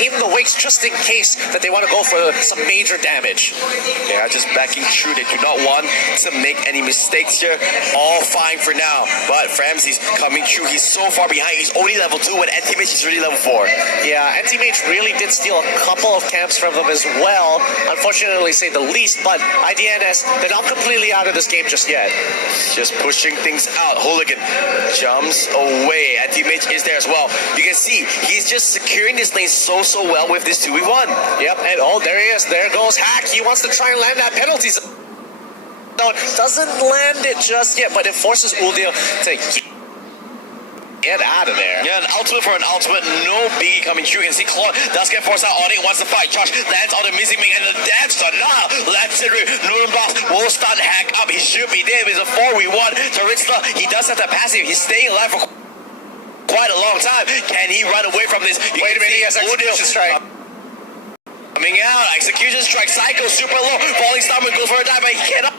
in the wings just in case that they want to go for some major damage. Yeah, just backing true. They do not want to make any mistakes here. All fine for now. But Framsey's coming true. He's so far behind. He's only level 2 when Anti-Mage is really level 4. Yeah, Anti-Mage really did steal a couple of camps from them as well. Unfortunately, say the least. But IDNS, they're not completely out of this game just yet. Just pushing things out. Hooligan jumps away. Anti-Mage is there as well. You can see he's just securing this lane so well with this 2v1. Yep, and oh, there he is. There goes Hack. He wants to try and land that penalty. No, doesn't land it just yet, but it forces Uldil to get out of there. Yeah, an ultimate for an ultimate. No biggie coming through. You can see Claude does get forced out on it. Wants to fight. Josh lands on the missing wing and the dance on now. Let's it. Nuremberg will start Hack up. He should be there with a 4v1. Taritzler, he does have that passive. He's staying alive for quite a long time. Can he run away from this? Wait a minute, he has execution strike. Coming out, execution strike, Psycho super low, falling Starman goes for a dive, but he cannot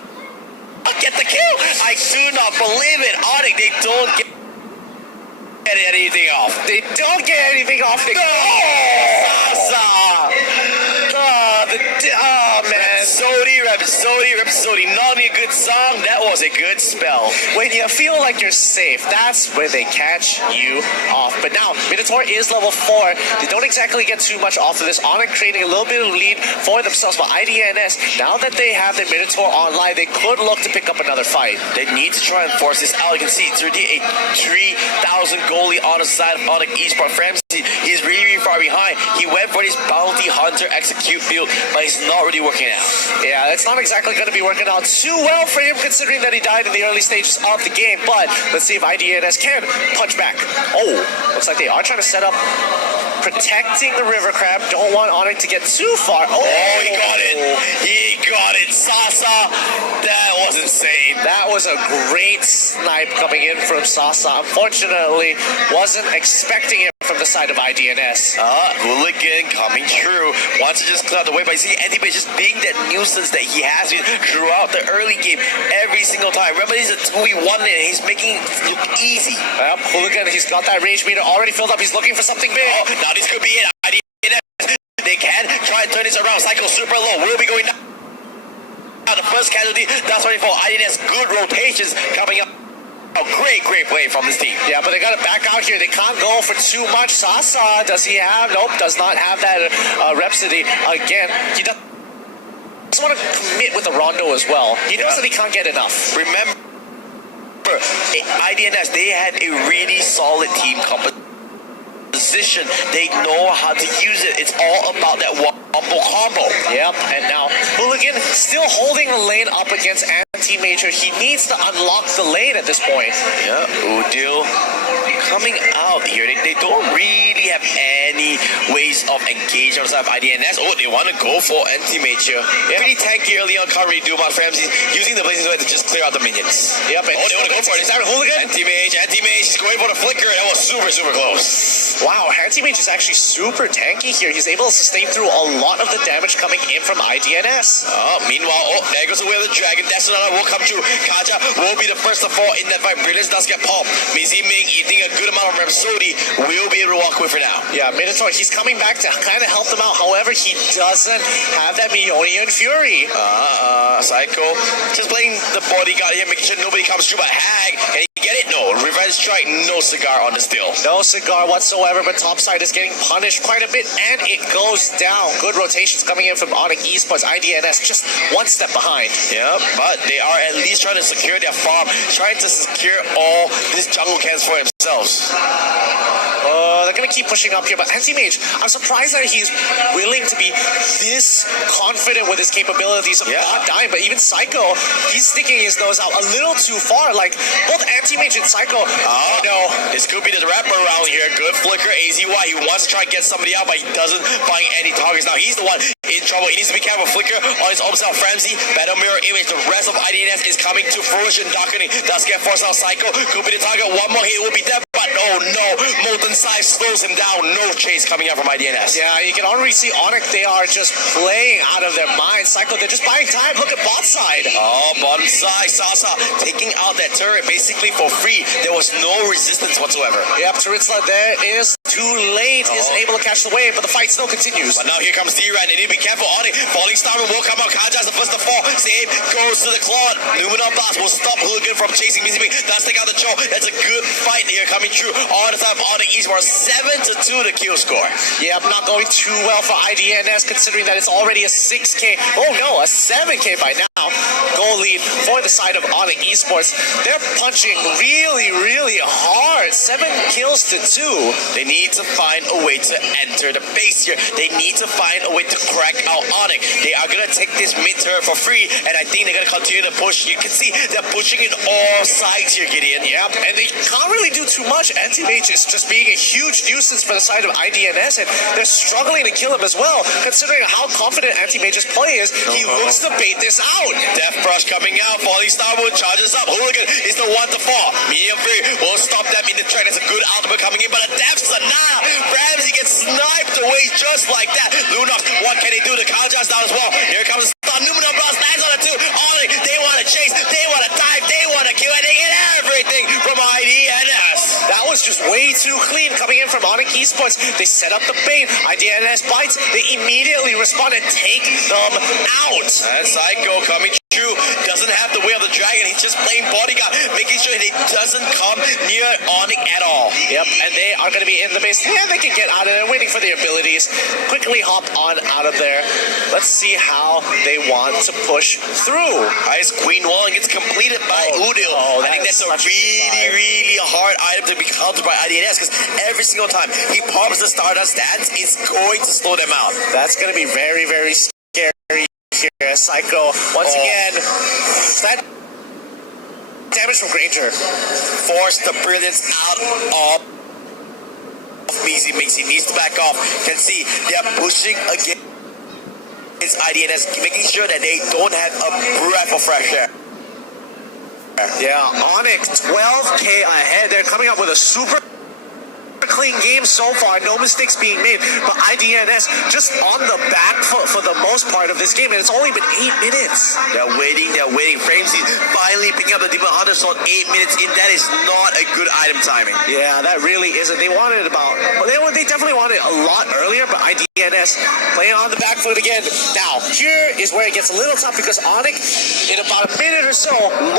get the kill. I do not believe it. Onyx, they don't get anything off. They don't get anything off. No! Oh, man. Rhapsody, not only a good song, that was a good spell. When you feel like you're safe, that's where they catch you off. But now, Minotaur is level 4. They don't exactly get too much off of this. Onyx creating a little bit of lead for themselves. But IDNS, now that they have their Minotaur online, they could look to pick up another fight. They need to try and force this out. You can see it's already a 3,000 goalie on the side of Onyx Esports. Framsey, he's really far behind. He went for this Bounty Hunter execute build, but it's not really working out. Yeah, it's not exactly going to be working out too well for him, considering that he died in the early stages of the game. But let's see if IDNS can punch back. Oh, looks like they are trying to set up protecting the River Crab. Don't want Onyx to get too far. Oh, he got it. He got it. Sasa, that was insane. That was a great snipe coming in from Sasa. Unfortunately, wasn't expecting it from the side of IDNS. Hooligan coming through. Wants to just clear out the way, but you see Anti-Mage just being that nuisance that he has been throughout the early game every single time. Remember, he's a 2v1 and he's making it look easy. Yep, Hooligan, he's got that range meter already filled up. He's looking for something big. Oh, now this could be it. IDNS, they can try and turn this around. Cycle super low. Will be going down. The first casualty, that's why for IDNS. Good rotations coming up. Oh, great play from this team. Yeah, but they got to back out here. They can't go for too much. Sasa, does he have? Nope, does not have that Rhapsody. Again, he doesn't want to commit with the Rondo as well. He knows that he can't get enough. Remember, IDNS, they had a really solid team composition. They know how to use it. It's all about that combo. Yep, and now Hooligan still holding the lane up against Anti-Mage. He needs to unlock the lane at this point. Yeah, Uldil coming out here. They don't really have any ways of engaging on the side of IDNS. Oh, they want to go for Anti-Mage here. Yeah. Pretty tanky early on, can't really do much. Framsey using the Blazing Sword to just clear out the minions. Yep, and they want to go for it. Is that Hooligan? Anti-Mage, he's going for the flicker. That was super close. Wow, Anti-Mage is actually super tanky here. He's able to sustain through a lot of the damage coming in from IDNS. Meanwhile, there goes the way of the dragon. Destinata will come through. Kaja will be the first to fall in that fight. Brilliance does get popped. Mizzy Ming eating a good amount of Rhapsody will be able to walk away for now. Yeah, Minotaur, he's coming back to kind of help them out. However, he doesn't have that Meonian Fury. Psycho just playing the bodyguard here, making sure nobody comes through. But Hag, can he get it? No. Revenge strike, no cigar on the still. No cigar whatsoever, but topside is getting punished quite a bit, and it goes down. Good rotations coming in from Onyx Esports. IDNS just one step behind. Yeah, but they are at least trying to secure their farm, trying to secure all these jungle camps for themselves. They're going to keep pushing up here, but Anti-Mage, I'm surprised that he's willing to be this confident with his capabilities of not dying, but even Psycho, he's sticking his nose out a little too far. Like, both Anti-Mage and Psycho, this could be the wrapper around here. Good flicker, AZY. He wants to try and get somebody out, but he doesn't find any targets. Now, he's the one in trouble. He needs to be careful. Flicker on his own self. Framsey, battle mirror image. The rest of IDNS is coming to fruition. Darkening does get forced out. Psycho could be the target. One more hit will be dead, but oh no, Molten Sai slows him down. No chase coming out from IDNS. Yeah, you can already see Onyx, they are just playing out of their mind. Psycho, they're just buying time. Look at bot side. Oh, bottom side, Sasa taking out that turret basically for free. There was no resistance whatsoever. Yep, Taritzla there is too late. Is able to catch the wave, but the fight still continues. But now here comes D-Ran. They need to be careful on it. Falling Starman will come out. Kaja's the first to fall. Save goes to the Claude. Numenon Blast will stop Hooligan from chasing Mizimi. Does take out the Cho. That's a good fight here coming true. On the side of Onyx Esports. 7-2 the kill score. Yep, not going too well for IDNS considering that it's already a 6K. Oh no, a 7K by now. Goal lead for the side of Onyx Esports. They're punching really, really hard. 7 kills to 2. They need to find a way to enter the base here. They need to find a way to crack out Onyx. They are going to take this mid turret for free, and I think they're going to continue to push. You can see they're pushing in all sides here, Gideon. Yep, and they can't really do too much. Anti-Mage is just being a huge nuisance for the side of IDNS, and they're struggling to kill him as well, considering how confident Anti-Mage's play is. He looks to bait this out. Death Brush coming out. Falling Starwood charges up. Hooligan is the one to fall. Medium free will stop them in the track. That's a good ultimate coming in, but a Death Sana. Ramsey gets sniped away just like that. Lunox, what can he do? The Kaja's down as well. Here comes the stun. Numenon Blast lands on it too. Ollie, they want to chase. They want to dive. They want to kill. And they get everything from IDNS. That was just way too clean coming in from Onyx Esports. They set up the bait. IDNS bites. They immediately respond and take them out. And Psycho coming true. Doesn't have the way of the dragon. He's just playing bodyguard, making sure he doesn't come near Onyx at all. Yep, and they are going to be in the base. Yeah, they can get out of there, waiting for their abilities. Quickly hop on out of there. Let's see how they want to push through. Ice Queen Wall and gets completed by Udil. I think that's a really hard item to be countered by IDNS because every single time he pops the Stardust dance, it's going to slow them out. That's going to be very, very scary here. Psycho, once again, that damage from Granger. Force the brilliance out of Mizzy. He needs to back off. Can see they are pushing against IDNS, making sure that they don't have a breath of fresh air. Yeah, Onyx 12K ahead. They're coming up with a super clean game so far, no mistakes being made, but IDNS just on the back foot for the most part of this game, and it's only been 8 minutes. They're waiting. Framesy finally picking up the Demon Hunter Sword 8 minutes in. That is not a good item timing. Yeah, that really isn't. They wanted they definitely wanted a lot earlier, but IDNS playing on the back foot again. Now, here is where it gets a little tough because Onyx, in about a minute or so,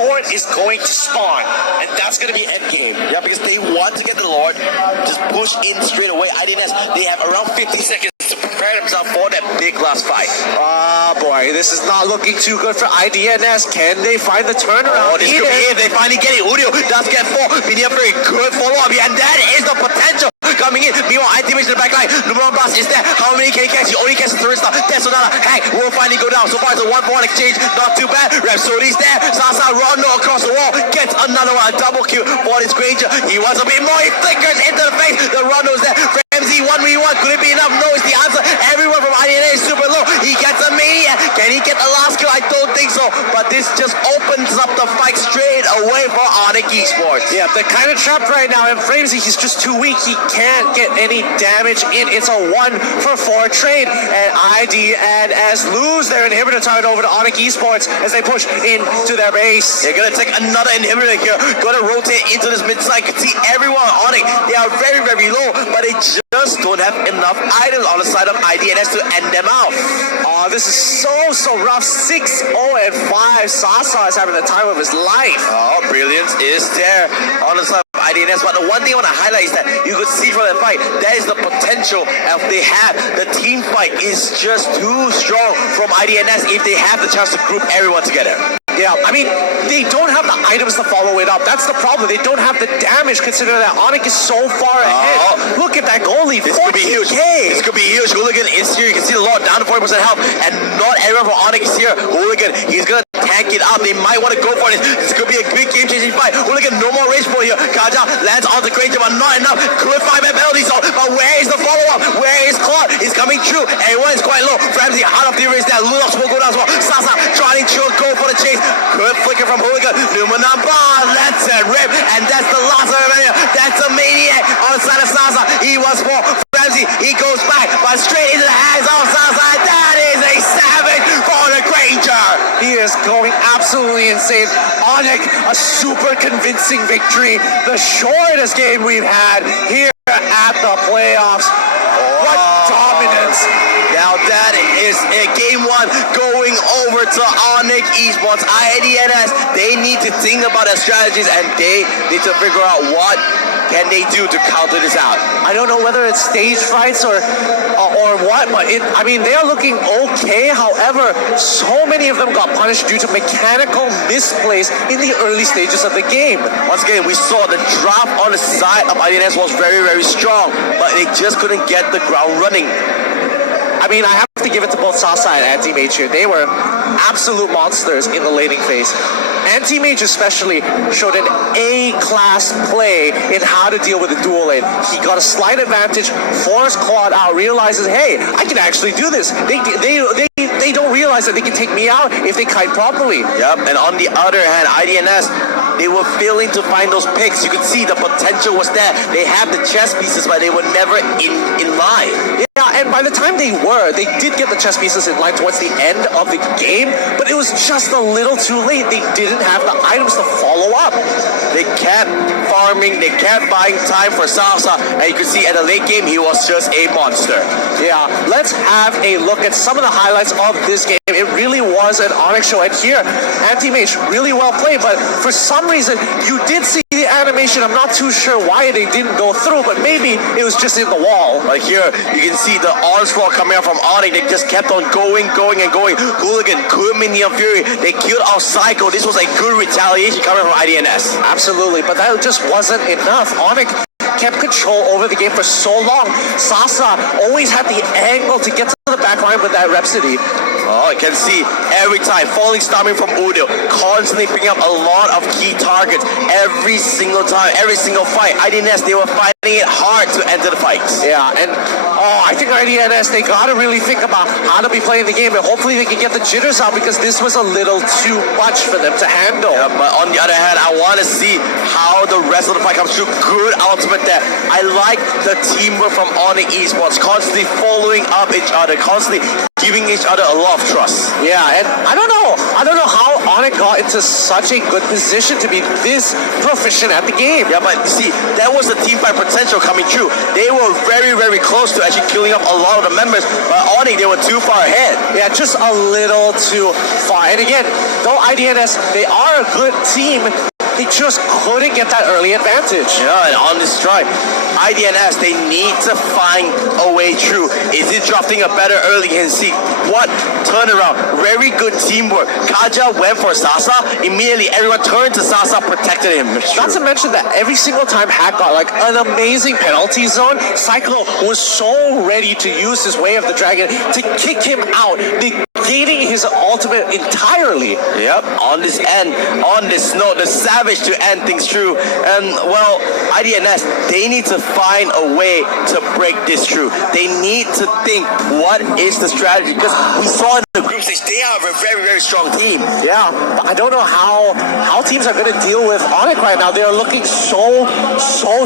Lord is going to spawn, and that's going to be endgame. Yeah, because they want to get the Lord, just push in straight away. IDNS, they have around 50 seconds to prepare themselves for that big last fight. Oh boy, this is not looking too good for IDNS. Can they find the turnaround? Oh, this could be it. They finally get it. Udio does get 4. Medium very good follow-up, and that is the potential coming in. Meanwhile, Anti-Mage in the back line. Numeron Blast is there. How many can he catch? He only catches Tharista. That's another hack. Will finally go down. So far, it's a 1-4 exchange. Not too bad. Rhapsody's there. Sasa Rondo across the wall. Gets another one. A double kill for this Granger. He wants a bit more. He flickers into the face. The Rondo's there. Ramsey 1v1. Could it be enough? No, it's the answer. Everyone from IDNA is super low. He gets a Mania. Can he get the last kill? I don't think so. But this just opens up the fight straight away for Onyx Esports. Yeah, they're kind of trapped right now. And Framesy, he's just too weak. He can't get any damage in. It's a 1-for-4 trade. And IDNS lose their inhibitor target over to Onyx Esports as they push into their base. They're going to take another inhibitor here. Going to rotate into this mid-side. You can see everyone on Onyx. They are very, very low. But they just don't have enough items on the side of IDNS to end them out. Oh, this is so rough. 6-0-5. Sasa is having the time of his life. Oh, brilliance is there on the side of IDNS. But the one thing I want to highlight is that you could see from that fight, that is the potential if they have. The team fight is just too strong from IDNS if they have the chance to group everyone together. Yeah, I mean, they don't have the items to follow it up. That's the problem. They don't have the damage considering that Onyx is so far ahead. Look at that goal lead. This could be huge. This could be huge. Hooligan is here. You can see the Lord down to 40% health. And not everyone from Onyx is here. Hooligan, he's going to tank it up. They might want to go for this. This could be a big game-changing fight. Hooligan, no more rage for here. Kaja lands on the Granger, but not enough. Could find that penalty zone. But where is the follow-up? Where is Claude? He's coming true. Everyone is quite low. Ramsey out of the race now. Lunox will go down as well. Sasa trying to go for the chase. Could flicker from Hooligan. Numanan ball, let's it rip, and that's the last of it. That's a maniac on the side of Sasa. He was for Ramsey. He goes back, but straight into the hands of Sasa. That is a savage for the Granger. He is going absolutely insane. Onyx, a super convincing victory. The shortest game we've had here at the playoffs. What dominance. Now that is a game one going over to Onyx Esports. IDNS, they need to think about their strategies and they need to figure out what can they do to counter this out. I don't know whether it's stage frights or what, but I mean, they are looking okay. However, so many of them got punished due to mechanical misplays in the early stages of the game. Once again, we saw the drop on the side of IDNS was very, very strong, but they just couldn't get the ground running. I mean, I have to give it to both Sasa and Anti-Mage here. They were absolute monsters in the laning phase. Anti-Mage especially showed an A-class play in how to deal with the dual lane. He got a slight advantage, forced Claude out, realizes, hey, I can actually do this. They don't realize that they can take me out if they kite properly. Yep, and on the other hand, IDNS, they were failing to find those picks. You could see the potential was there. They have the chess pieces, but they were never in line. Yeah, and by the time they did get the chess pieces in line towards the end of the game, but it was just a little too late. They didn't have the items to follow up. They kept farming, they kept buying time for Sasa, and you could see at the late game, he was just a monster. Yeah, let's have a look at some of the highlights of this game. It really was an Onyx show, and here, Anti-Mage really well played, but for some reason, you did see the animation. I'm not too sure why they didn't go through, but maybe it was just in the wall. But here, you can see the onslaught coming out from Onyx. They just kept on going. Hooligan, good Minion Fury. They killed our Psycho. This was a good retaliation coming from IDNS. Absolutely, but that just wasn't enough. Onyx kept control over the game for so long. Sasa always had the angle to get to the back line with that Rhapsody. Oh, you can see every time, falling starting from Udo, constantly picking up a lot of key targets every single time, every single fight. IDNS, they were fighting it hard to enter the fights. Yeah, and I think IDNS, they got to really think about how to be playing the game, and hopefully they can get the jitters out because this was a little too much for them to handle. Yeah, but on the other hand, I want to see how the rest of the fight comes through. Good ultimate there. I like the teamwork from Onyx Esports, constantly following up each other, constantly giving each other a lot of trust. Yeah, and I don't know how Onyx got into such a good position to be this proficient at the game. Yeah, but you see, that was the team fight potential coming true. They were very, very close to actually killing up a lot of the members, but Onyx, they were too far ahead. Yeah, just a little too far. And again, though IDNS, they are a good team, they just couldn't get that early advantage. Yeah, and on this drive, IDNS, they need to find a way through. Is it drafting a better early and see what turnaround? Very good teamwork. Kaja went for Sasa. Immediately, everyone turned to Sasa, protected him. Not to mention that every single time Hack got like an amazing penalty zone, Cyclo was so ready to use his Way of the Dragon to kick him out, negating his ultimate entirely. Yep, on this note, the Savage to end things through. And, well, IDNS, they need to find a way to break this through. They need to think, what is the strategy? Because we saw in the group stage, they are a very, very strong team. Yeah, but I don't know how teams are going to deal with Onyx right now. They are looking so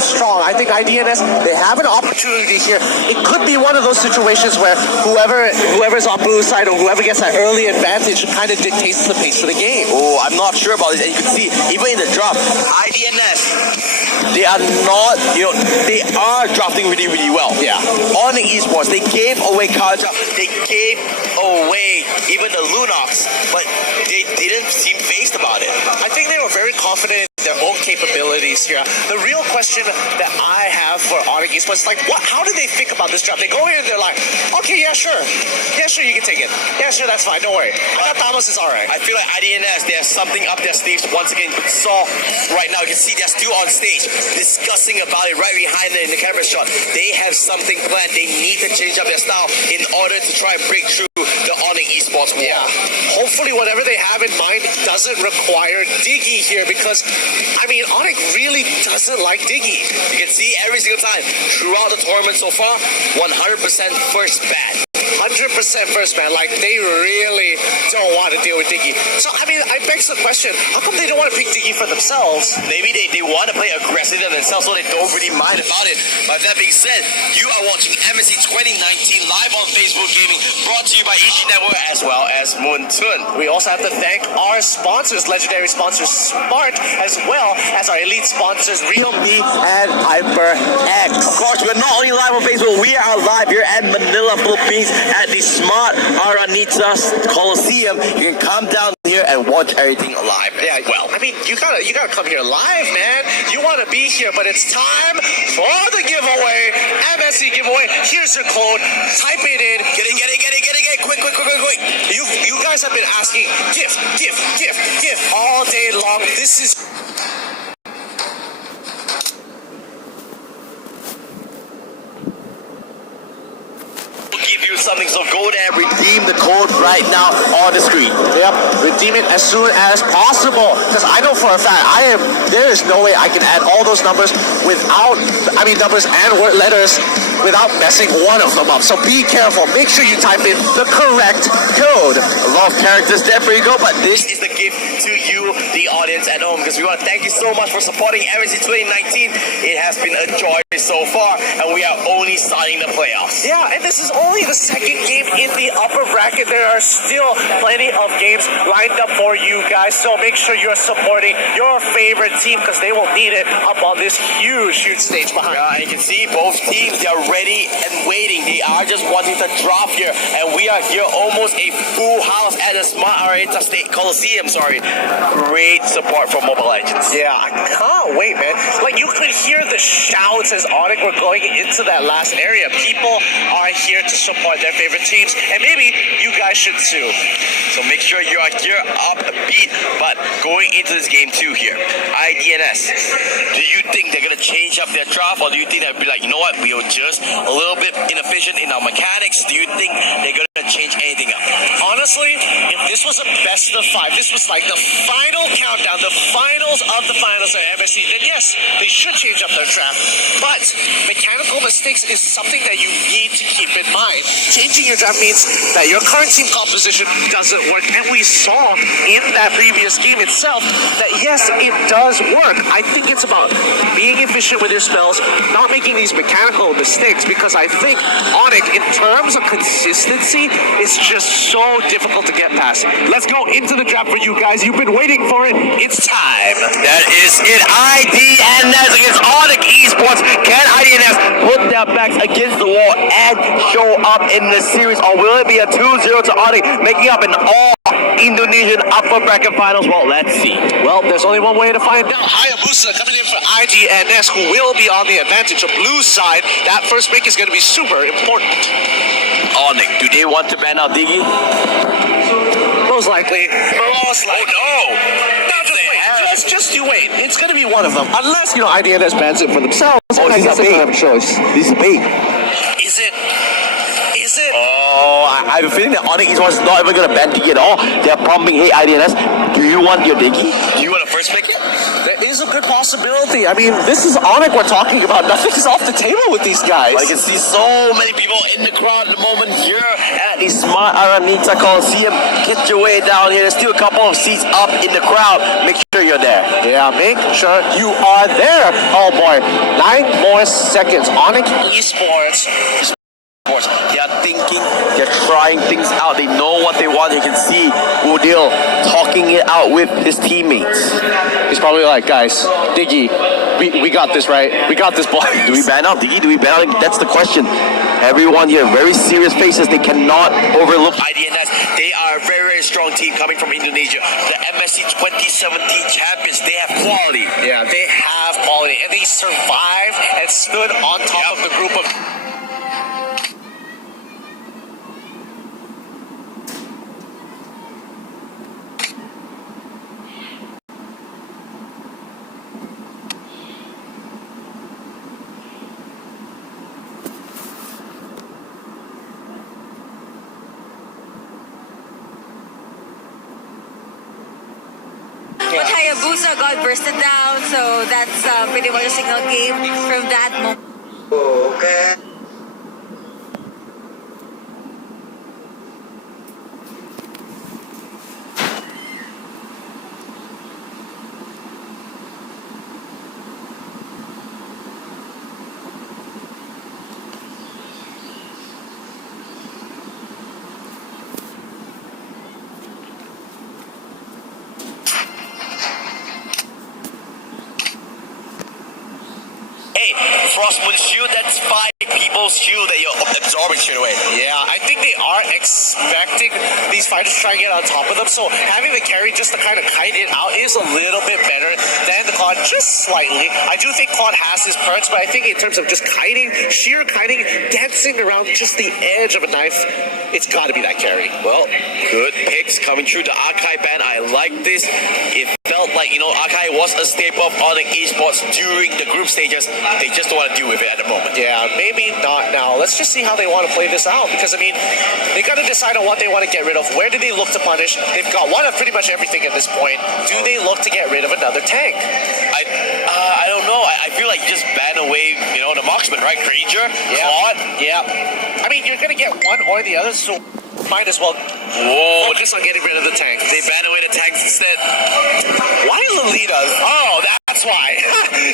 strong. I think IDNS, they have an opportunity here. It could be one of those situations where whoever's on blue side or whoever gets that early advantage kind of dictates the pace of the game. Oh, I'm not sure about this. And you can see, even in the drop, IDNS, they are not, they are drafting really, really well. Yeah. On the esports, they gave away Kaja, they gave away even the Lunox, but they didn't seem phased about it. I think they were very confident in their own capabilities here. The real question that I have for Onyx Esports is like, how do they think about this draft? They go here and they're like, okay, yeah, sure, you can take it. Yeah, sure, that's fine, don't worry. I thought Thomas is alright. I feel like IDNS, there's something up their sleeves once again. You saw right now, you can see they're still on stage discussing about it right behind in the camera shot. They have something planned. They need to change up their style in order to try and break through the Onyx Esports wall. Yeah. Hopefully whatever they have in mind doesn't require Diggy here because, I mean, Onyx really doesn't like Diggy. You can see every single time throughout the tournament so far, 100% first bat. 100% first, man. Like, they really don't want to deal with Diggy. So, I mean, I begs the question, how come they don't want to pick Diggy for themselves? Maybe they want to play aggressively themselves, so they don't really mind about it. But that being said, you are watching MSC 2019 live on Facebook Gaming, brought to you by EG Network as well as Mutul. We also have to thank our sponsors, legendary sponsors Smart, as well as our elite sponsors Realme and HyperX. Of course, we're not only live on Facebook, we are live here at Manila, Philippines at the Smart Aranita Coliseum. You can come down here and watch everything live. Yeah, well, I mean, you gotta come here live, man. You want to be here, but it's time for the giveaway, MSC giveaway. Here's your code. Type it in. Get it. Quick. You guys have been asking gift all day long. This is. Give you something, so go there and redeem the code right now on the screen. Yep, redeem it as soon as possible. Because I know for a fact, there is no way I can add all those numbers numbers and word letters without messing one of them up. So be careful. Make sure you type in the correct code. A lot of characters there for you go, but this is the gift to you, the audience at home, because we want to thank you so much for supporting MSC 2019. It has been a joy so far, and we are only starting the playoffs. Yeah, and this is only the second game in the upper bracket. There are still plenty of games lined up for you guys, so make sure you're supporting your favorite team because they will need it up on this huge stage behind. Yeah, you can see both teams, they are ready and waiting. They are just wanting to drop here, and we are here almost a full house at the Smart Aranita State Coliseum. Great support from Mobile Legends. Yeah, I can't wait, man. Like, you could hear the shouts as Onyx were going into that last area. People are here to support their favorite teams, and maybe you guys should too. So make sure you are here upbeat, but going into this game too here. IDNS, do you think they're going to change up their draft, or do you think they'll be like, you know what, we were just a little bit inefficient in our mechanics? Do you think they're going to change anything up? Honestly, if this was a best of 5, this was like the final countdown, the finals of the finals of MSC, then yes, they should change up their draft. But mechanical mistakes is something that you need to keep in mind. Changing your draft means that your current team composition doesn't work, and we saw in that previous game itself that yes, it does work. I think it's about being efficient with your spells, not making these mechanical mistakes, because I think Onyx, in terms of consistency, is just so difficult to get past. Let's go into the draft for you guys. You've been waiting for it. It's time. That is it. IDNS against Onyx Esports. Can IDNS put their backs against the wall and show up in the series, or will it be a 2-0 to Onyx, making up an all-Indonesian upper bracket finals? Well, let's see. Well, there's only one way to find out. Hayabusa coming in for IDNS, who will be on the advantage of blue side. That first pick is going to be super important. Onyx, do they want to ban out Diggy? Most likely. Oh no! Just you wait. It's going to be one of them. Unless, IDNS bans it for themselves. Oh, I guess they don't have a choice. This is bait. Is it? Oh, I have a feeling that Onyx Esports is not even going to ban Diggy at all. They're prompting, hey IDNS, do you want your Diggy? Do you want to first pick it? There is a good possibility. I mean, this is Onyx we're talking about. Nothing is off the table with these guys. I can see so many people in the crowd at the moment here at the Smart Aranita Coliseum. Get your way down here. There's still a couple of seats up in the crowd. Make sure you're there. Yeah, make sure you are there. Oh boy, 9 more seconds. Onyx Esports. They are thinking, they're trying things out, they know what they want. You can see Udil talking it out with his teammates. He's probably like, guys, Diggy, we got this, right? We got this, boy. Do we ban out Diggy? Do we ban out? That's the question. Everyone here, very serious faces. They cannot overlook IDNS. They are a very, very strong team coming from Indonesia. The MSC 2017 champions. They have quality. Yeah, they have quality, and they survived and stood on top of the group of... But Hayabusa got bursted down, so that's pretty much a signal game from that moment. Okay. hey, Frostmoon shield, that's 5 people's shield that you're absorbing straight away. Yeah, I think they are expecting these fighters to try and get on top of them, so having the carry just to kind of kite it out is a little bit better than the Claude, just slightly. I do think Claude has his perks, but I think in terms of just kiting, sheer kiting, dancing around just the edge of a knife, it's got to be that carry. Well, good picks coming through the Archive ban. I like this. It felt like, Archive was a staple of Onyx Esports during the group stages. They just don't want to deal with it at the moment. Yeah, maybe not now. Let's just see how they want to play this out, because, I mean, they got to decide on what they want to get rid of. Where do they look to punish? They've got one of pretty much everything at this point. Do they look to get rid of another tank? I don't know. I feel like you just ban away, the marksman, right? Granger, Claude. Yeah. I mean, you're going to get one or the other, so might as well focus on getting rid of the tank. They ban away the tanks instead. Why Lolita? Oh, that's why.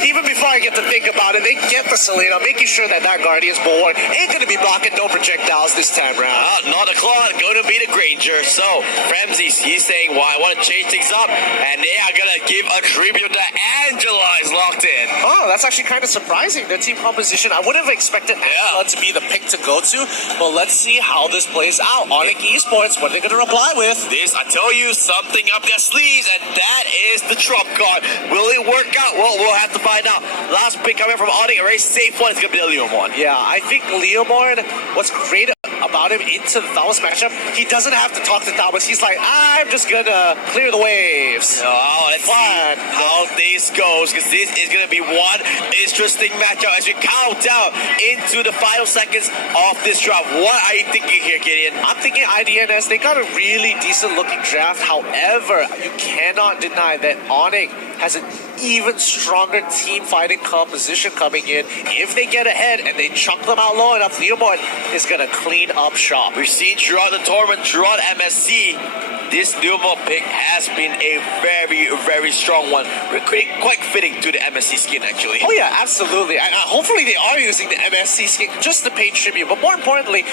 Even before I get to think about it, they get the Selena, making sure that Guardian's Bulwark ain't going to be blocking no projectiles this time around. Not a Claude, going to be the Granger. So, Ramsey, he's saying, well, I want to change things up, and they are going to give a tribute to Angela is locked in. Oh, that's actually kind of surprising. Their team composition, I wouldn't have expected Angela to be the pick to go to, but let's see how this plays out. Onyx Esports, what are they going to reply with? This, I tell you, something up their sleeves, and that is the trump card. Will it work out? Well, we'll have to find out. Last pick coming from Onyx, a very safe one. It's going to be the Leomord. Yeah, I think Leomord, what's great about him into the Thalos matchup, he doesn't have to talk to Thalos. He's like, I'm just going to clear the waves. Oh, let's see how this goes, because this is going to be one interesting matchup as we count down into the final seconds of this draft. What are you thinking here, Gideon? I'm thinking IDNS, they got a really decent looking draft. However, you cannot deny that Onyx has an even stronger team fighting composition coming in. If they get ahead and they chuck them out low enough, Leomord is going to clean up shop. We've seen throughout the tournament, throughout MSC, this Leomord pick has been a very, very strong one. Quite fitting to the MSC skin, actually. Oh yeah, absolutely. Hopefully they are using the MSC skin just to pay tribute. But more importantly,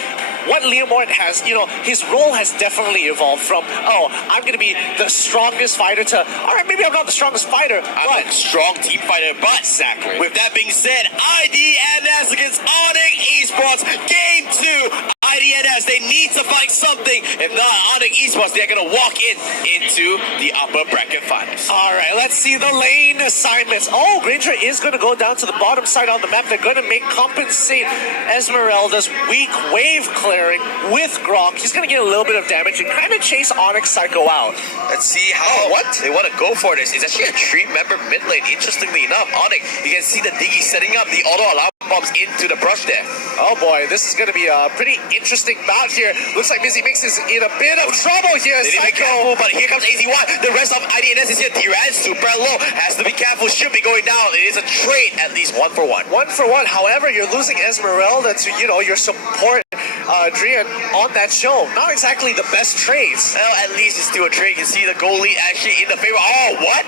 what Leomord has, his role has definitely evolved from, I'm going to be the strongest fighter to, all right, maybe I'm not the strongest fighter, I'm a strong team fighter. But exactly. With that being said, IDNS against Onyx Esports, Game 2. IDNS, they need to find something. If not, Onyx Esports, they're going to walk into the upper bracket finals. All right, let's see the lane assignments. Oh, Granger is going to go down to the bottom side on the map. They're going to compensate Esmeralda's weak wave clearing with Gronk. He's going to get a little bit of damage and kind of chase Onyx Psycho out. Let's see how they want to go for this. It's actually a 3-member mid lane. Interestingly enough, Onyx, you can see the Diggy setting up the auto alarm bombs into the brush there. Oh boy, this is going to be a pretty interesting bout here. Looks like Busy Mix is in a bit of trouble here. They didn't be careful, but here comes AZ1. The rest of IDNS is here. D-Ran super low. Has to be careful. Should be going down. It is a trade, at least 1 for 1. 1 for 1. However, you're losing Esmeralda to, your support Drian on that show. Not exactly the best trades. Well, at least it's still a trade. You can see the goalie actually in the favor. Oh, what?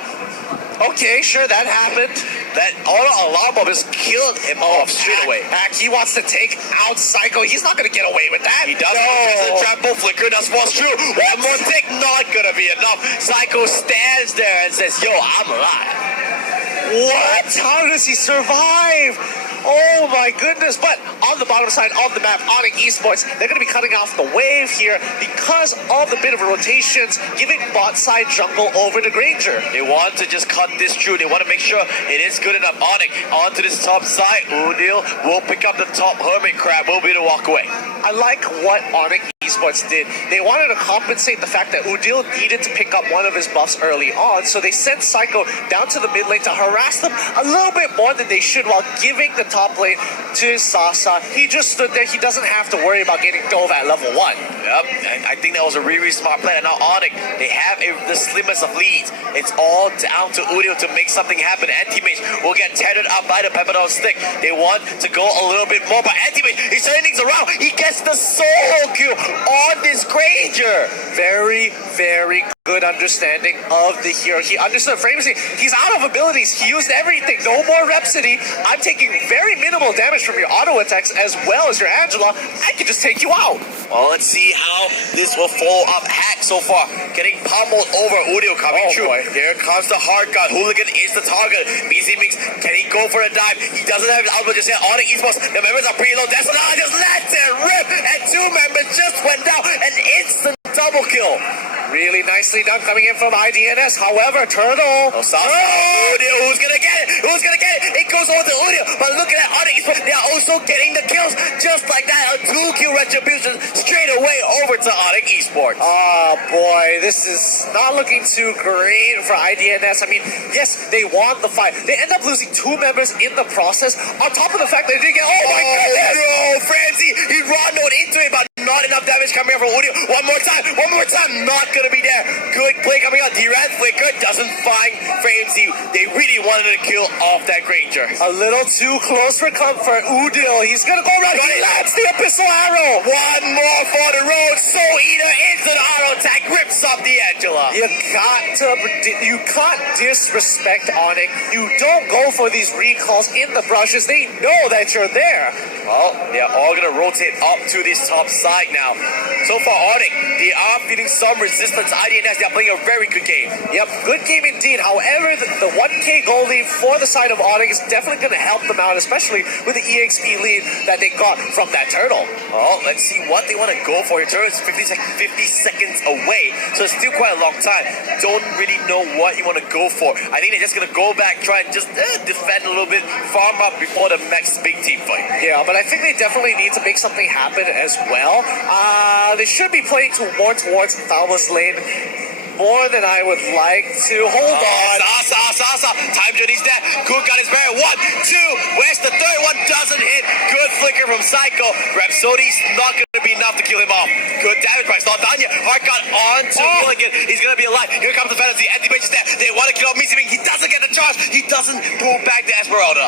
Okay, sure, that happened. That auto alarm bomb has killed him off straight away. Hack, he wants to take out Psycho. He's not going to get away with that. He does. The trample flicker does fall through. One more tick, not going to be enough. Psycho stands there and says, yo, I'm alive. What? How does he survive? Oh my goodness. But on the bottom side of the map, Onyx Esports, they're going to be cutting off the wave here because of the bit of rotations, giving bot side jungle over to Granger. They want to just cut this through. They want to make sure it is good enough. Onyx onto this top side. Udil will pick up the top Hermit Crab. Will be to walk away. I like what Onyx Esports did. They wanted to compensate the fact that Udil needed to pick up one of his buffs early on, so they sent Psycho down to the mid lane to harass them a little bit more than they should while giving the top lane to Sasa. He just stood there. He doesn't have to worry about getting dove at level 1. Yep, I think that was a really, really smart plan. And now Onyx, they have the slimmest of leads. It's all down to Udil to make something happen. Anti-Mage will get tethered up by the Pepperdown stick. They want to go a little bit more, but Anti-Mage, he's turning things around. He gets the solo kill on this Granger. Very, very good understanding of the hero. He understood Framesy. He's out of abilities. He used everything. No more Rhapsody. I'm taking very minimal damage from your auto attacks as well as your Angela. I can just take you out. Well, let's see how this will follow up. Hack so far, getting pummeled over. Udio coming through. Boy. Here comes the hard gun. Hooligan is the target. BC Mix, can he go for a dive? He doesn't have his output just yet. Onyx Esports, the members are pretty low. That's just lets it rip. And two members just went down. An instant double kill. Really nicely done coming in from IDNS. However, Turtle. Udio, who's gonna get it? Who's gonna get it? It goes over to Udio. But look at that, Onyx Esports, they are also getting the kills. Just like that, a 2-kill retribution straight away over to Onyx Esports. Oh boy, this is not looking too great for IDNS. I mean, yes, they won the fight. They end up losing 2 members in the process. On top of the fact that they didn't get. Oh my goodness! No, Francie, he rondoed into it, but not enough damage coming out from Udio. One more time, not gonna be there. Good play coming out. D-Red Flicker doesn't find Framesy. They really wanted to kill off that Granger. A little too close for comfort. Udil, he's gonna go right. He lands the Abyssal Arrow. One more for the road. Soul Eater into the auto attack, rips off the Angela. You can't disrespect Onyx. You don't go for these recalls in the brushes. They know that you're there. Well, they're all gonna rotate up to this top side now. So far, Onyx, they are feeling some resistance. IDNS, they're playing a very good game. Yep, good game indeed. However, the 1K goal lead for the side of Onyx is definitely going to help them out, especially with the EXP lead that they got from that turtle. Well, let's see what they want to go for. Your turtle is 50 seconds away, so it's still quite a long time. Don't really know what you want to go for. I think they're just going to go back, try and just defend a little bit, farm up before the next big team fight. Yeah, but I think they definitely need to make something happen as well. They should be playing more towards Thalmus lane. More than I would like to. Hold on. Sasa. Time journey's there. Cook got his barrier. 1, 2. Where's the third one? Doesn't hit. Good flicker from Psycho. Rhapsody's not going to be enough to kill him off. Good damage, but it's not done yet. Hard got on to Mulligan. He's going to be alive. Here comes the fantasy. Anti-Mage is there. They want to kill off Miziming. He doesn't get the charge. He doesn't pull back the Esmeralda.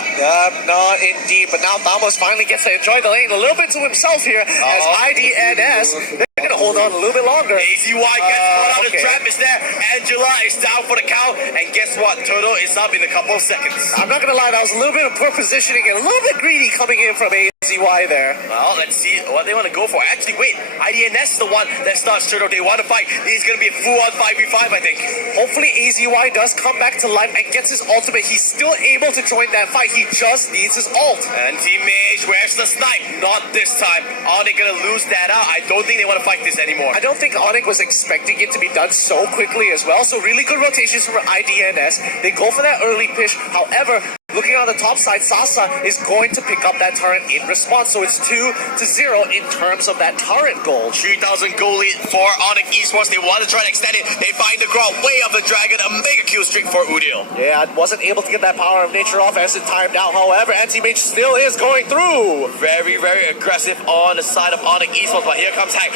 Not indeed. But now Thamos finally gets to enjoy the lane a little bit to himself here as IDNS. They're going to hold on a little bit longer. AZY gets caught out. The trap is there. Angela is down for the count. And guess what? Turtle is up in a couple of seconds. I'm not going to lie. That was a little bit of poor positioning and a little bit greedy coming in from AZY there. Well, let's see what they want to go for. Actually, wait. IDNS is the one that starts Turtle. They want to fight. This is going to be a full-on 5v5, I think. Hopefully, AZY does come back to life and gets his ultimate. He's still able to join that fight. He just needs his ult. Anti-Mage, where's the snipe? Not this time. Onyx going to lose that out. I don't think they want to fight this anymore. I don't think Onyx was expecting it to be done so quickly as well. So really good rotations from IDNS. They go for that early push. However, looking on the top side, Sasa is going to pick up that turret in response. So it's 2-0 in terms of that turret goal. 3,000 goal lead for Onyx Esports. They want to try to extend it. They find the ground way of the dragon. A mega kill streak for Udil. Yeah, wasn't able to get that power of nature off as it timed out. However, Anti-Mage still is going through. Very, very aggressive on the side of Onyx Esports. But here comes Hack.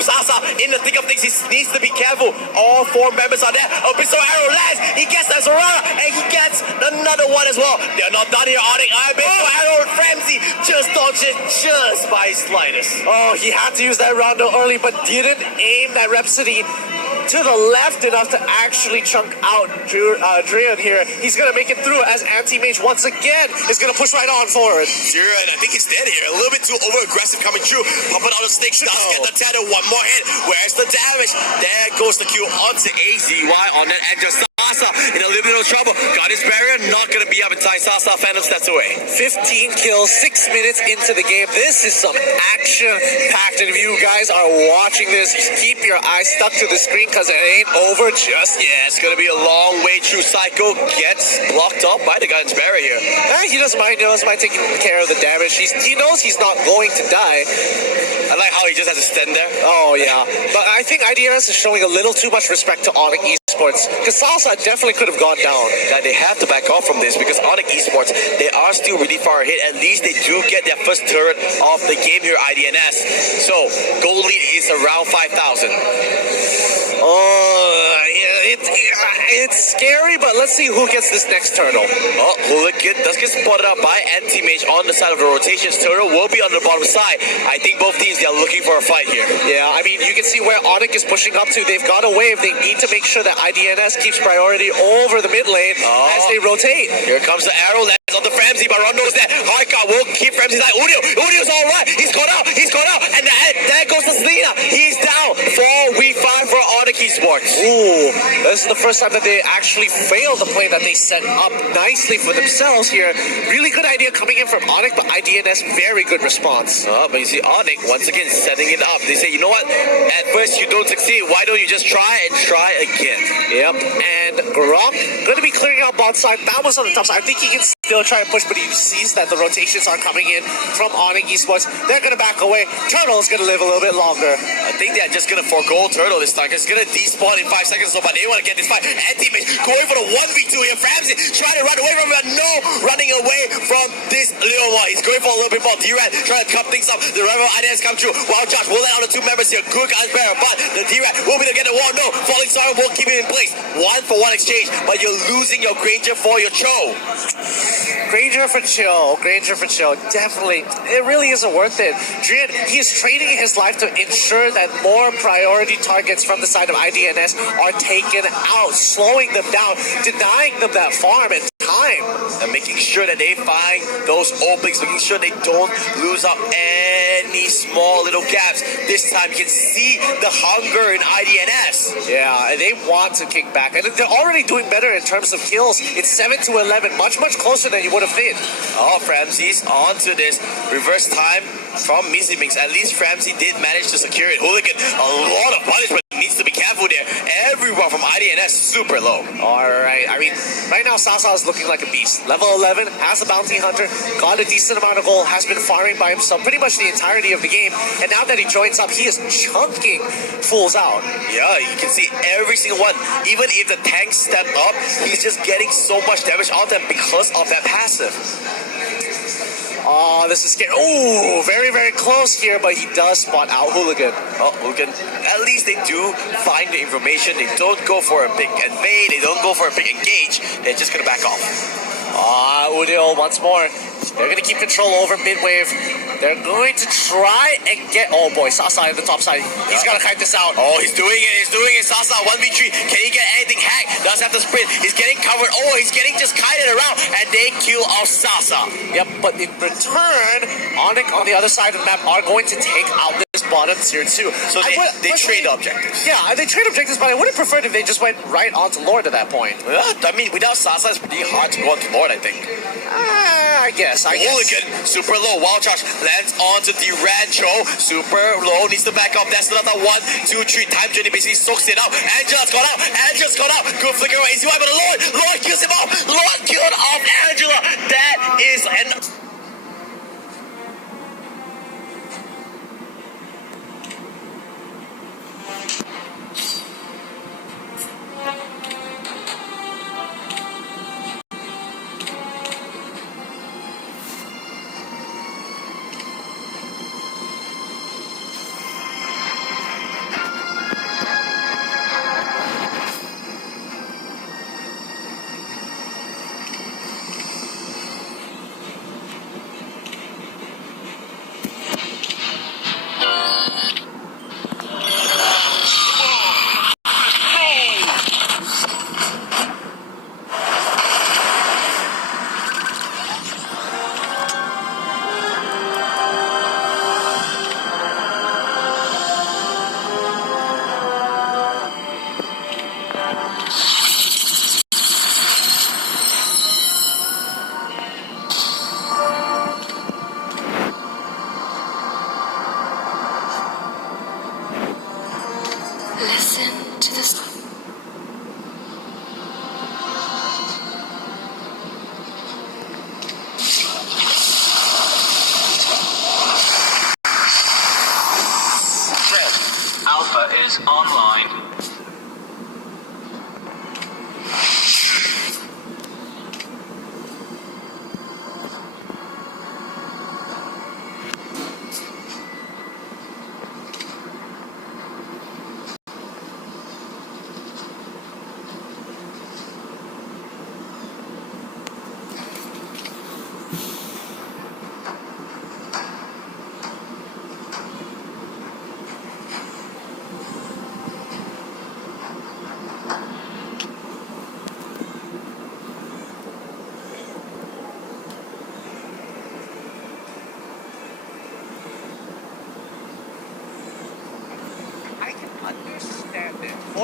Sasa in the thick of things. He needs to be careful. All 4 members are there. Abyssal Arrow lands. He gets the Sorara. And he gets another one as well. They're not done here, Onyx. Abyssal Arrow and Framsy just dodged it just by slightest. Oh, he had to use that rondo early, but didn't aim that Rhapsody to the left enough to actually chunk out Drian here. He's going to make it through as Anti-Mage once again is going to push right on forward. Drian, I think he's dead here. A little bit too over-aggressive coming through. Pumping on the sticks. Does get the tether. One more hit. Where's the damage? There goes the Q onto AZY on that edge of Sasa in a little bit of trouble. Got his barrier. Not going to be up in time. Sasa Phantom steps away. 15 kills, 6 minutes into the game. This is some action-packed. And if you guys are watching this, keep your eyes stuck to the screen because it ain't over just yet. It's going to be a long way through. Psycho gets blocked up by the gun's barrier here. He doesn't mind. He doesn't mind taking care of the damage. He knows he's not going to die. I like how he just has to stand there. Oh, yeah. But I think IDNS is showing a little too much respect to Onyx Esports because Salsa definitely could have gone down. Now they have to back off from this because Onyx Esports, they are still really far ahead. At least they do get their first turret of the game here, IDNS. So, goal lead is around 5,000. It's scary, but let's see who gets this next turtle. Oh, Hooligan does get spotted out by Anti-Mage on the side of the rotations. Turtle will be on the bottom side. I think both teams, they are looking for a fight here. Yeah, I mean, you can see where Onyx is pushing up to. They've got a wave. They need to make sure that IDNS keeps priority over the mid lane as they rotate. Here comes the arrow. Lands on the Framsy, but Ron knows that. Hardcore will keep Framsy's like, Udio's all right. He's gone out. And there goes the Selena. He's down. 4v5 for Onyx Esports. Ooh, this is the first time that they actually failed the play that they set up nicely for themselves here. Really good idea coming in from Onyx, but IDNS, very good response. But you see Onyx once again setting it up. They say, you know what? At first you don't succeed. Why don't you just try again? Yep, and Grom going to be clearing out bot side. That was on the top side. I think he can still try and push, but he sees that the rotations are coming in from Onyx Esports. They're going to back away. Turtle is going to live a little bit longer. I think they're just going to forego Turtle this time. It's going to despawn in 5 seconds or so, but they want to get this fight. Anti-Mage going for the 1v2 here. Framsy trying to run away from him, but no running away from this little one. He's going for a little bit more. D-Rat trying to cut things up. The rival ideas come true. Wild Josh will let out the 2 members here. Good guys better, but the D-Rat will be to get the wall. No, Falling Star will keep it in place. 1-for-1 exchange, but you're losing your Granger for your Cho. Granger for chill. Definitely. It really isn't worth it. Drian, he is trading his life to ensure that more priority targets from the side of IDNS are taken out, slowing them down, denying them that farm and time. And making sure that they find those openings, making sure they don't lose out any small little gaps. This time you can see the hunger in IDNS. Yeah, and they want to kick back. And they're already doing better in terms of kills. It's 7-11, much closer than you would have think. Oh, Framsy's onto this reverse time from Mizimix. At least Framsy did manage to secure it. Hooligan, a lot of punishment. Needs to be careful there. Everyone from IDNS super low. Alright, I mean, right now Sasa is looking like a beast. Level 11, has a bounty hunter, got a decent amount of gold, has been farming by himself pretty much the entirety of the game. And now that he joins up, he is chunking fools out. Yeah, you can see every single one. Even if the tanks step up, he's just getting so much damage on them because of that passive. Oh, this is scary. Oh, very close here, but he does spot out Hooligan. Oh, Hooligan. At least they do find the information. They don't go for a big invade. They don't go for a big engage. They're just going to back off. Udil once more. They're going to keep control over mid-wave. They're going to try and get... Oh boy, Sasa at the top side. He's got to kite this out. Oh, he's doing it. Sasa, 1v3. Can he get anything hacked? Does have to sprint. He's getting covered. Oh, he's getting just kited around. And they kill off Sasa. Yep, but in return, Onyx on the other side of the map are going to take out this bottom tier 2. So they trade objectives. Yeah, they trade objectives, but I would have preferred if they just went right onto Lord at that point. Yeah, I mean, without Sasa, it's pretty hard to go onto Lord, I think. I guess. Hooligan, super low. Wild Charge lands onto the Rancho. Super low, needs to back up. That's another 1, 2, 3. Time journey basically soaks it out. Angela's gone out. Good flicker away. Easy, but Lord kills him off. Lord killed off Angela. That is an...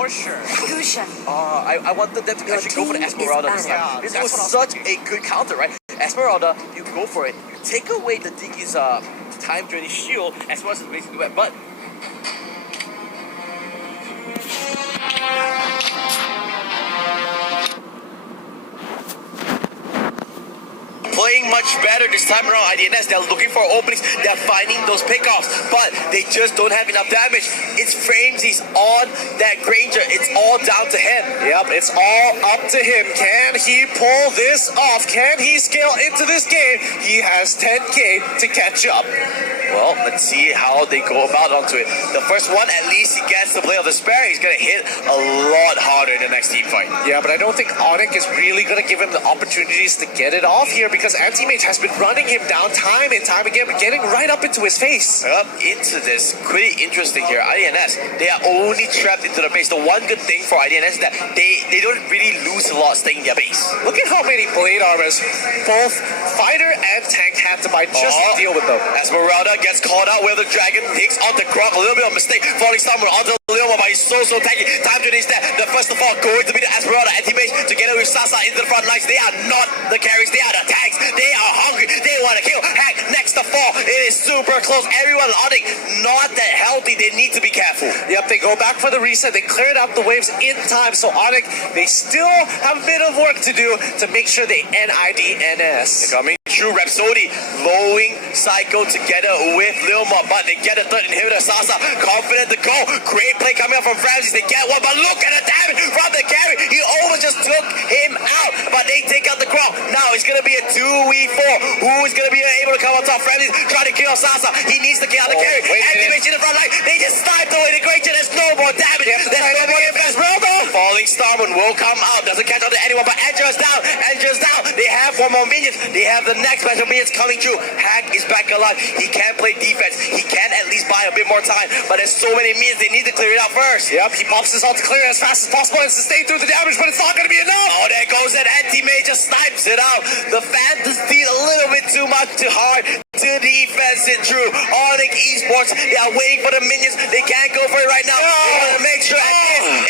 for sure. Fusion. I wanted them to Your actually go for the team is Esmeralda this banned. time. Yeah, This that's was what I was such a good counter, right? Esmeralda, you go for it. You take away the Digi's time journey shield as well as the basic web, but playing much better this time around. IDNS, they're looking for openings, they're finding those pickoffs, but they just don't have enough damage. It's Framesies on that Granger. It's all down to him. Yep, it's all up to him. Can he pull this off? Can he scale into this game? He has 10k to catch up. Well, let's see how they go about onto it. The first one, at least he gets the Blade of Despair. He's going to hit a lot harder in the next team fight. Yeah, but I don't think Onyx is really going to give him the opportunities to get it off here because Anti-Mage has been running him down time and time again, but getting right up into his face. Up into this. Pretty interesting here. IDNS, they are only trapped into the base. The one good thing for IDNS is that they don't really lose a lot staying in their base. Look at how many blade armors both fighter and tank had to buy just to deal with them. Esmeralda gets caught out where the dragon takes on the Grok. A little bit of mistake. Falling Stomach onto Leoma, but he's so tanky. Time to release that. The first of all going to be the Esmeralda anti-mage together with Sasa into the front lines. They are not the carries. They are the tanks. They are hungry. They want to kill. Hack next to fall. It is super close. Everyone on it not that healthy. They need to be careful. Yep, they go back for the reset. They cleared out the waves in time. So Onyx, they still have a bit of work to do to make sure they NIDNS. Coming through Rhapsody, lowing Psycho together with Lilma, but they get a third inhibitor. Sasa confident to go. Great play coming up from Francis. They get one, but look at the damage from the carry. He almost just took him out, but they take out the crowd. Now it's gonna be a 2v4. Who is gonna be able to come on top? Francis trying to kill Sasa. He needs to kill out the carry. Activation in the front line. They just sniped away the Great. There's no more damage. There's no more defense. Falling Starman will come out. Doesn't catch on to anyone, but Angela's down. Angela's down. They have one more minions. They have the next batch of minions coming through. Hack is back alive. He can play defense. He can at least buy a bit more time, but there's so many minions. They need to clear it out first. Yep, he pops his ult to clear as fast as possible and sustain through the damage, but it's not going to be enough. Oh, there goes that anti-mage, just snipes it out. The Phantoms steal a little bit too much, too hard to defense it through. Onyx Esports, they are waiting for the minions. They can't go for it right now. They want to make sure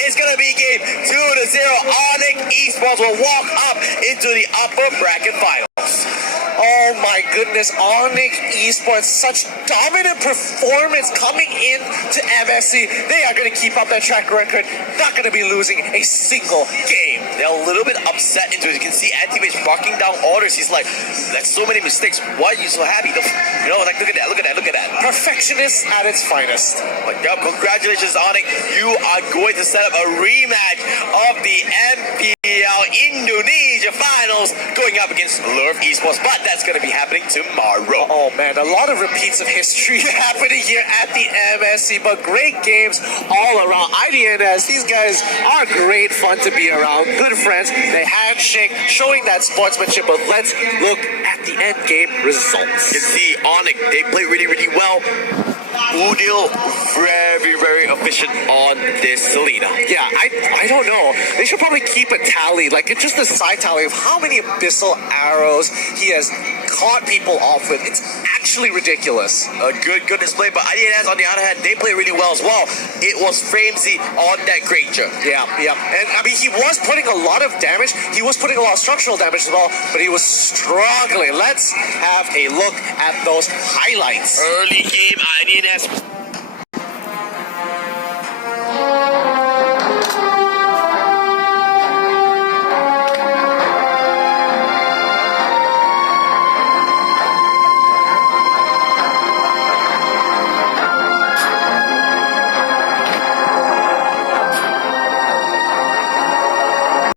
it's going to be game 2-0. Onyx Esports will walk up into the upper bracket finals. Oh my goodness, Onyx Esports, such dominant performance coming in to MSC. They are going to keep up that track record, not going to be losing a single game. They're a little bit upset into it. You can see Anti-Mage barking down orders. He's like, that's so many mistakes. Why are you so happy? You know, like, look at that, look at that, look at that. Perfectionist at its finest. But yep, congratulations, Onyx. You are going to set up a rematch of the MPL Indonesia Finals going up against Lurf Esports, but that's going to be happening tomorrow. Oh man, a lot of repeats of history happening here at the MSC, but great games all around. IDNS, these guys are great fun to be around. Good friends, they handshake, showing that sportsmanship, but let's look at the end game results. You can see Onyx, they play really, really well. Udil, very efficient on this Selena. Yeah, I don't know. They should probably keep a tally, like it's just a side tally of how many abyssal arrows he has caught people off with. It's actually ridiculous. A good display, but IDNS on the other hand, they play really well as well. It was Framesy on that Granger. Yeah. And I mean, he was putting a lot of damage. He was putting a lot of structural damage as well, but he was struggling. Let's have a look at those highlights. Early game, IDNS